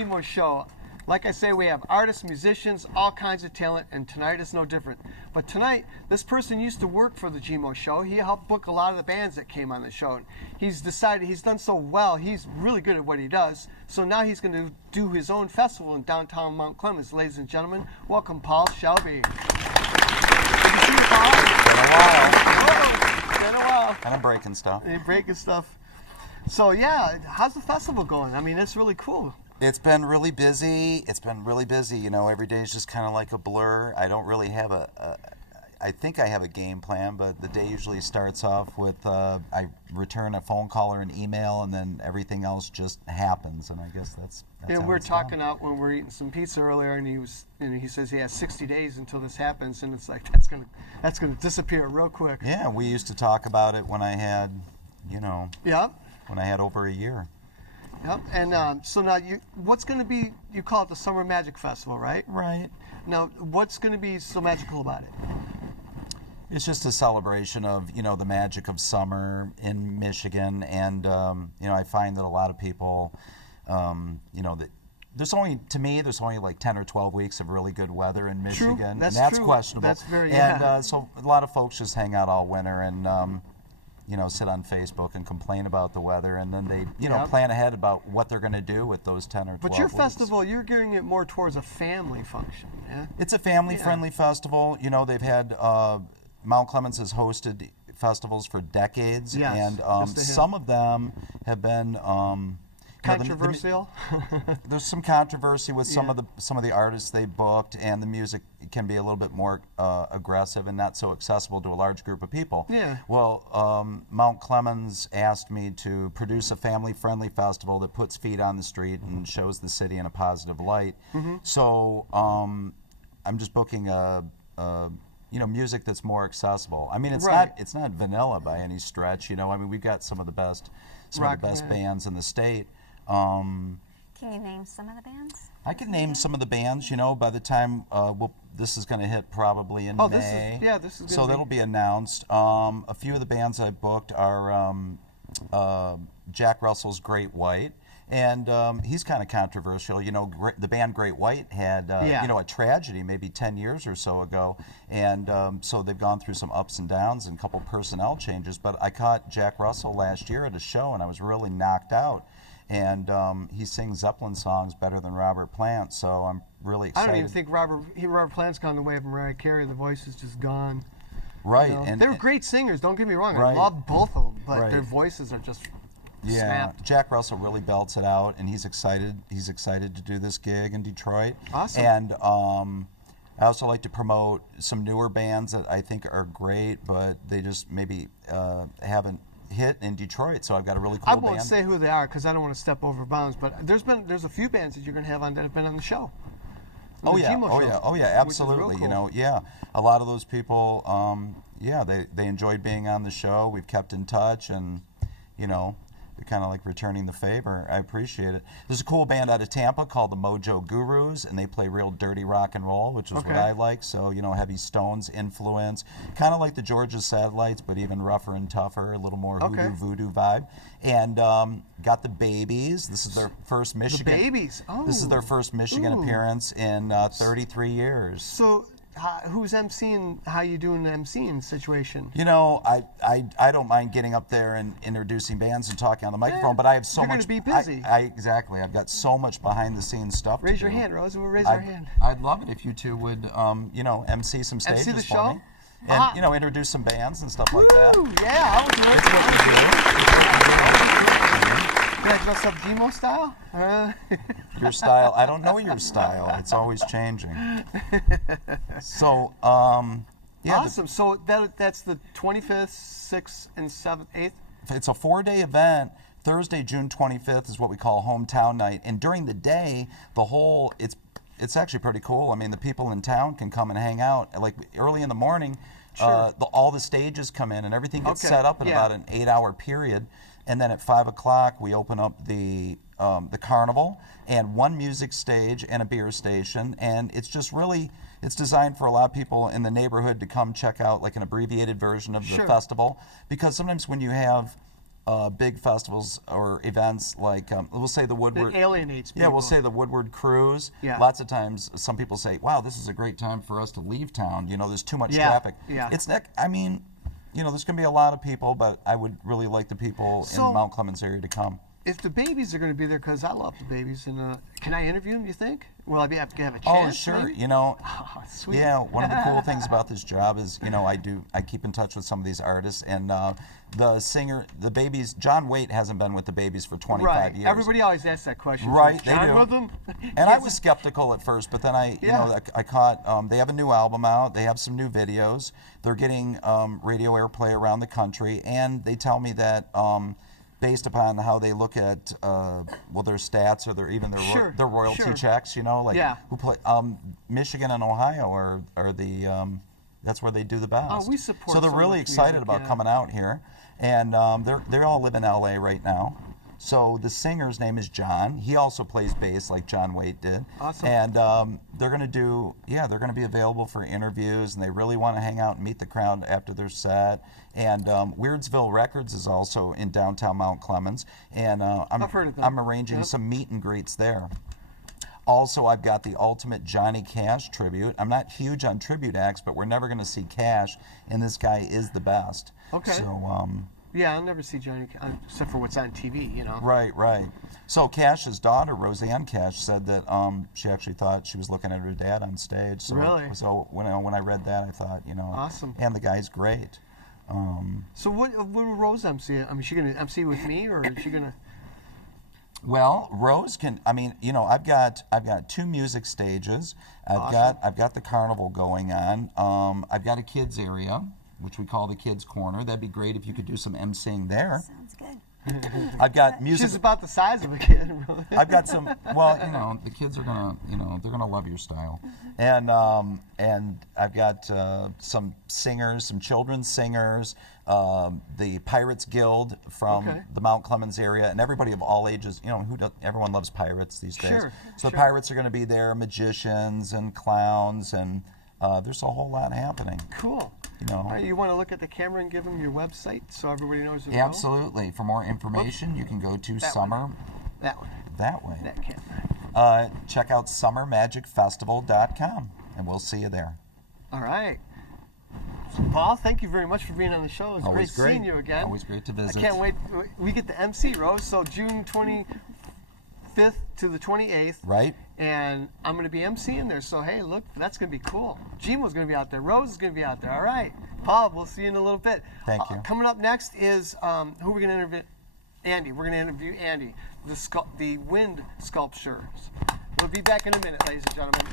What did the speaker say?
GMo Show. Like I say, we have artists, musicians, all kinds of talent, and tonight is no different. But tonight, this person used to work for the GMo Show. He helped book a lot of the bands that came on the show. He's decided he's done so well, he's really good at what he does, so now he's going to do his own festival in downtown Mount Clemens. Ladies and gentlemen, welcome Paul Shelby. Good to see you, Paul. Been a while. And I'm breaking stuff. You're breaking stuff. So yeah, how's the festival going? I mean, it's really cool. It's been really busy. You know, every day is just kind of like a blur. I don't really have I think I have a game plan, but the day usually starts off with I return a phone call or an email, and then everything else just happens. And I guess that's yeah, how we were it's talking done. out when we were eating some pizza earlier, and he says he has 60 days until this happens, and it's like that's gonna disappear real quick. Yeah, we used to talk about it when I had, you know, when I had over a year. Yep. And so now, what's going to be? You call it the Summer Magic Festival, right? Right. Now, what's going to be so magical about it? It's just a celebration of, you know, the magic of summer in Michigan, and you know, I find that a lot of people, you know, that there's only like 10 or 12 weeks of really good weather in Michigan, True. and That's that's true. questionable. That's very and so a lot of folks just hang out all winter and. You know, sit on Facebook and complain about the weather, and then they, you know, plan ahead about what they're going to do with those 10 or 12 But your weeks. festival, you're gearing it more towards a family function, yeah? It's a family-friendly festival. You know, they've had, Mount Clemens has hosted festivals for decades, and some of them have been controversial. There's some controversy with some of the artists they booked, and the music can be a little bit more aggressive and not so accessible to a large group of people. Yeah. Well, Mount Clemens asked me to produce a family-friendly festival that puts feet on the street and shows the city in a positive light. So I'm just booking you know, music that's more accessible. I mean, it's not vanilla by any stretch. You know, I mean, we've got some of the best bands in the state. Can you name some of the bands? I can name some of the bands. You know, by the time this is going to hit probably in May. This is so that'll be announced. A few of the bands I booked are Jack Russell's Great White. And he's kind of controversial. You know, the band Great White had, you know, a tragedy maybe 10 years or so ago. And so they've gone through some ups and downs and a couple personnel changes. But I caught Jack Russell last year at a show, and I was really knocked out. And he sings Zeppelin songs better than Robert Plant, so I'm really excited. I don't even think Robert Plant's gone the way of Mariah Carey. The voice is just gone. Right. You know? And they were great singers, don't get me wrong. Right. I love both of them, but their voices are just snapped. Jack Russell really belts it out, and he's excited. He's excited to do this gig in Detroit. Awesome. And I also like to promote some newer bands that I think are great, but they just maybe haven't hit in Detroit. So I've got a really cool band. I won't say who they are because I don't want to step over bounds, but there's a few bands that you're going to have on that have been on the show. Oh yeah, absolutely. Cool. You know, a lot of those people, they enjoyed being on the show. We've kept in touch, and you know, kind of like returning the favor. I appreciate it. There's a cool band out of Tampa called the Mojo Gurus, and they play real dirty rock and roll, which is what I like. So, you know, heavy Stones influence, kind of like the Georgia Satellites, but even rougher and tougher, a little more hoodoo voodoo vibe. And got the Babies. This is their first Michigan. The Babies. Oh. This is their first Michigan appearance in 33 years. So, who's emceeing? How you doing the emceeing situation? You know, I don't mind getting up there and introducing bands and talking on the microphone, but I have so much. You're going to be busy. Exactly. I've got so much behind the scenes stuff. Raise to your do. hand, Rose. We'll raise our hand. I'd love it if you two would, you know, MC some stages MC the for show? me, and you know, introduce some bands and stuff like that. Yeah, I would do it. That's what we do. Can I dress up GMO style? Your style, I don't know your style. It's always changing. So, yeah. Awesome. So that's the 25th, 6th, and 7th, 8th? It's a 4-day event. Thursday, June 25th is what we call Hometown Night. And during the day, it's actually pretty cool. I mean, the people in town can come and hang out. Like early in the morning, all the stages come in and everything gets set up in about an 8-hour period. And then at 5 o'clock, we open up the carnival and one music stage and a beer station. And it's just really, it's designed for a lot of people in the neighborhood to come check out like an abbreviated version of the festival. Because sometimes when you have big festivals or events like we'll say the Woodward. It alienates people. Yeah, we'll say the Woodward Cruise. Yeah. Lots of times, some people say, "Wow, this is a great time for us to leave town." You know, there's too much traffic. Yeah. It's not. I mean, you know, there's going to be a lot of people, but I would really like the people in the Mount Clemens area to come. If the babies are going to be there, because I love the babies, and can I interview them? You think? Will I have a chance? Oh, sure. Maybe? You know, Oh, sweet. yeah. One of the cool things about this job is, you know, I keep in touch with some of these artists, and the babies. John Waite hasn't been with the babies for 25 years. Everybody always asks that question. Right, they John do. with them? And I was skeptical at first, but then I caught. They have a new album out. They have some new videos. They're getting radio airplay around the country, and they tell me that. Based upon how they look at their stats or their royalty checks, you know, like who play Michigan and Ohio are the that's where they do the best. Oh, we support. So they're really excited about coming out here, and they all live in LA right now. So the singer's name is John. He also plays bass like John Waite did. Awesome. And they're going to be available for interviews, and they really want to hang out and meet the crowd after their set. And Weirdsville Records is also in downtown Mount Clemens, and I've heard of them. I'm arranging some meet and greets there. Also, I've got the Ultimate Johnny Cash tribute. I'm not huge on tribute acts, but we're never going to see Cash, and this guy is the best. Okay. So. Yeah, I'll never see Johnny, except for what's on TV, you know. Right. So Cash's daughter, Roseanne Cash, said that she actually thought she was looking at her dad on stage. So, really? So when I read that, I thought, you know, awesome. And the guy's great. So what will Rose MC? I mean, is she gonna MC with me, or is she gonna? Well, Rose can. I mean, you know, I've got 2 music stages. I've got the carnival going on. I've got a kids area, which we call the Kids Corner. That'd be great if you could do some emceeing there. Sounds good. I've got music. She's about the size of a kid. I've got some. Well, you know, the kids are gonna, you know, they're gonna love your style, and I've got some singers, some children's singers, the Pirates Guild from the Mount Clemens area, and everybody of all ages. You know, everyone loves pirates these days. Sure. So the pirates are going to be there, magicians and clowns, and there's a whole lot happening. Cool. You know. All right, you want to look at the camera and give them your website so everybody knows where to go? Absolutely. For more information, you can go to That one. That way. That camera. Check out summermagicfestival.com, and we'll see you there. All right. So Paul, thank you very much for being on the show. It's Always great seeing you again. Always great to visit. I can't wait. We get the MC, Rose, so June 25th to the 28th. Right. And I'm going to be emceeing there. So, hey, look, that's going to be cool. GMo's going to be out there. Rose is going to be out there. All right. Paul, we'll see you in a little bit. Thank you. Coming up next is, who are we going to interview? Andy. We're going to interview Andy, the wind sculptures. We'll be back in a minute, ladies and gentlemen.